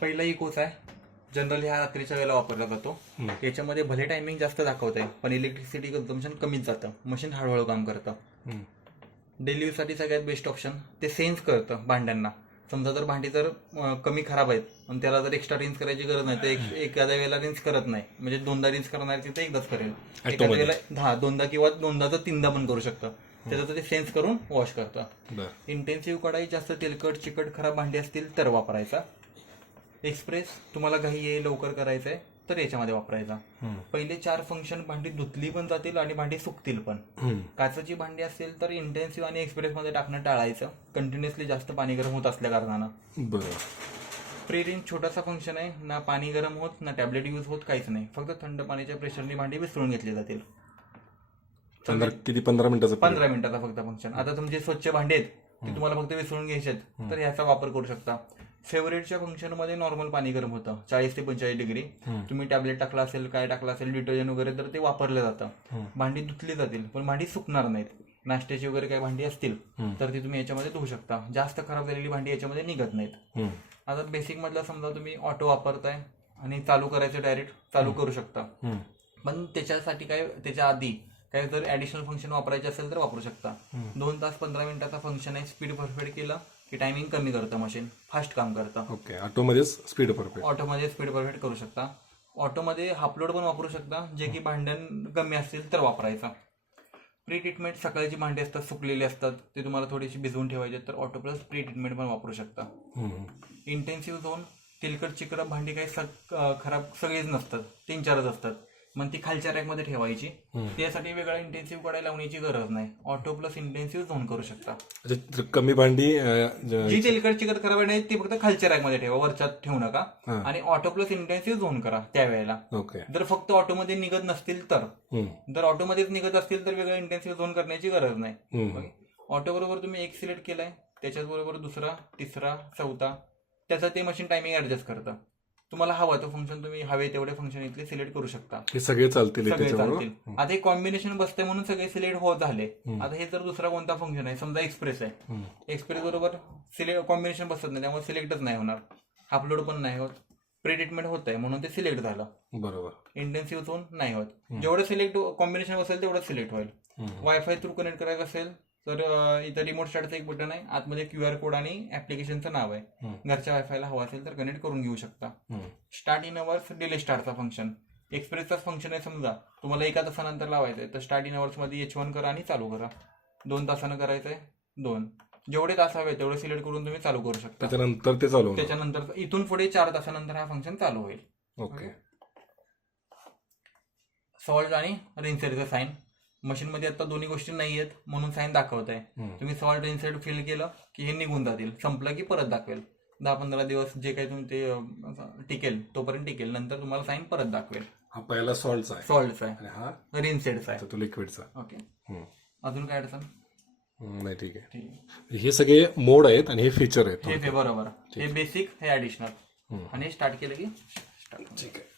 पहिला इकोच आहे. जनरली हा रात्रीच्या वेळेला वापरला जातो. याच्यामध्ये भले टायमिंग जास्त दाखवत आहे पण इलेक्ट्रिसिटी कन्झम्पशन कमीच जातं. मशीन हळूहळू काम करतं. डेली यूजसाठी सगळ्यात बेस्ट ऑप्शन. ते सेन्स करतं भांड्यांना. समजा जर भांडी जर कमी खराब आहेत आणि त्याला जर एक्स्ट्रा रिन्स करायची गरज नाही तर एखाद्या वेळेला रिन्स करत नाही. म्हणजे दोनदा रिन्स करणार तिथे एकदाच करेल. एखाद्या वेळेला दोनदा किंवा दोनदा तर तीनदा पण करू शकतं. त्याचं ते सेन्स करून वॉश करतं. इंटेन्सिव्ह कढाई जास्त तेलकट चिकट खराब भांडी असतील तर वापरायचा. एक्सप्रेस तुम्हाला घाई आहे लवकर करायचंय तर याच्यामध्ये वापरायचा. पहिले 4 फंक्शन भांडी धुतली पण जातील आणि भांडी सुकतील पण. काचेची भांडी असेल तर इंटेन्सिव्ह आणि एक्सप्रेस मध्ये टाकणं टाळायचं. कंटिन्युअसली जास्त पाणी गरम होत असल्या कारणानं. प्री रिन्स छोटासा फंक्शन आहे. ना पाणी गरम होत ना टॅबलेट यूज होत काहीच नाही. फक्त थंड पाण्याच्या प्रेशरने भांडी विसळून घेतली जातील. किती 15 मिनिटाचं 15 मिनिटाचा फक्त फंक्शन. आता तुमचे स्वच्छ भांडे आहेत ते तुम्हाला फक्त विसळून घ्यायचे आहेत तर ह्याचा वापर करू शकता. फेवरेटच्या फंक्शन मध्ये नॉर्मल पाणी गरम होतं 40 ते 45 डिग्री. तुम्ही टॅबलेट टाकला असेल काय टाकला असेल डिटर्जंट वगैरे तर ते वापरलं जातं. भांडी धुतली जातील पण भांडी सुकणार नाहीत. नाश्त्याची वगैरे काही भांडी असतील तर ती तुम्ही याच्यामध्ये धुवू शकता. जास्त खराब झालेली भांडी याच्यामध्ये निघत नाहीत. आता बेसिक मधला समजा तुम्ही ऑटो वापरताय आणि चालू करायचं डायरेक्ट चालू करू शकता. पण त्याच्यासाठी काय त्याच्या आधी काय जर ऍडिशनल फंक्शन वापरायचे असेल तर वापरू शकता. 2 तास 15 मिनिटाचा फंक्शन आहे. स्पीड परफेक्ट केलं की टायमिंग कमी करतं मशीन. फास्ट काम करतं. ओके. ऑटोमध्येच स्पीड परफेक्ट. ऑटोमध्ये स्पीड परफेक्ट करू शकता. ऑटोमध्ये हाफ लोड पण वापरू शकता. जे की भांड्यान कमी असतील तर वापरायचा. प्री ट्रीटमेंट सकाळची भांडी असतात सुकलेली असतात ते तुम्हाला थोडीशी भिजवून ठेवायचे तर ऑटो प्लस प्री ट्रीटमेंट पण वापरू शकता. इंटेन्सिव्ह झोन तेलकट चिकट भांडी काही खराब सगळेच नसतात. 3-4च असतात. मग ती खालच्या रॅकमध्ये ठेवायची. त्यासाठी वेगळा इंटेन्सिव्ह कढाई लावण्याची गरज नाही. ऑटो प्लस इंटेन्सिव्ह झोन करू शकता. कमी भांडी जी तेलकट चिकट खराब नाही ती फक्त खालच्या रॅकमध्ये ठेवा. वरच्यात ठेवू नका. आणि ऑटो प्लस इंटेन्सिव्ह झोन करा त्यावेळेला. जर फक्त ऑटोमध्ये निघत नसतील तर. जर ऑटोमध्येच निघत असतील तर वेगळा इंटेन्सिव्ह झोन करण्याची गरज नाही. ऑटो बरोबर तुम्ही एक सिलेक्ट केलाय त्याच्याच बरोबर दुसरा तिसरा चौथा त्याचं ते मशीन टायमिंग ऍडजस्ट करतं. तुम्हाला हवा तो फंक्शन तुम्ही हवे तेवढे फंक्शन इथले सिलेक्ट करू शकता. हे सगळे चालतील. आता हे कॉम्बिनेशन बसते म्हणून सगळे सिलेक्ट होत झाले. आता हे जर दुसरा कोणता फंक्शन आहे समजा एक्सप्रेस आहे. एक्सप्रेस बरोबर कॉम्बिनेशन बसत नाही त्यामुळे सिलेक्टच नाही होणार. अपलोड पण नाही होत. प्री ट्रीटमेंट होत आहे म्हणून ते सिलेक्ट झालं. बरोबर. इंटेन्सिव्ह झोन नाही होत. जेवढं सिलेक्ट कॉम्बिनेशन असेल तेवढं सिलेक्ट होईल. वायफाय थ्रू कनेक्ट करायचं असेल तर इथं रिमोट स्टार्टचं एक बटन आहे. आतमध्ये QR कोड आणि ऍप्लिकेशनचं नाव आहे. घरच्या वायफायला हवा असेल तर कनेक्ट करून घेऊ शकता. स्टार्ट इन अवर्स डिले स्टार्टचा फंक्शन. एक्सप्रेसचाच फंक्शन आहे. समजा तुम्हाला 1 तासानंतर लावायचं आहे तर स्टार्ट इन अवर्स मध्ये H1 करा आणि चालू करा. 2 तासानं करायचंय 2. जेवढे तास हवे तेवढे सिलेक्ट करून तुम्ही चालू करू शकता. त्याच्यानंतर ते चालू. त्याच्यानंतर इथून पुढे 4 तासानंतर हा फंक्शन चालू होईल. ओके. सॉल्ट आणि रिन्सेटचं साईन. मशीनमध्ये आता दोन्ही गोष्टी नाही आहेत म्हणून साईन दाखवत आहे. तुम्ही सॉल्ट रिन्सेट फिल केलं की हे निघून जातील. संपलं की परत दाखवेल. 10-15 दिवस जे काही तुम्ही ते टिकेल तोपर्यंत टिकेल. नंतर तुम्हाला साईन परत दाखवेल. हा पहिला सॉल्टचा आहे. हा रिन्सेटचा आहे. तो लिक्विडचा. ओके. अजून काय अडचण नाही? ठीक आहे. हे सगळे मोड आहेत आणि हे फीचर आहेत. हे बरोबर. हे बेसिक हे ऍडिशनल आणि स्टार्ट केलं की स्टार्ट. ठीक आहे.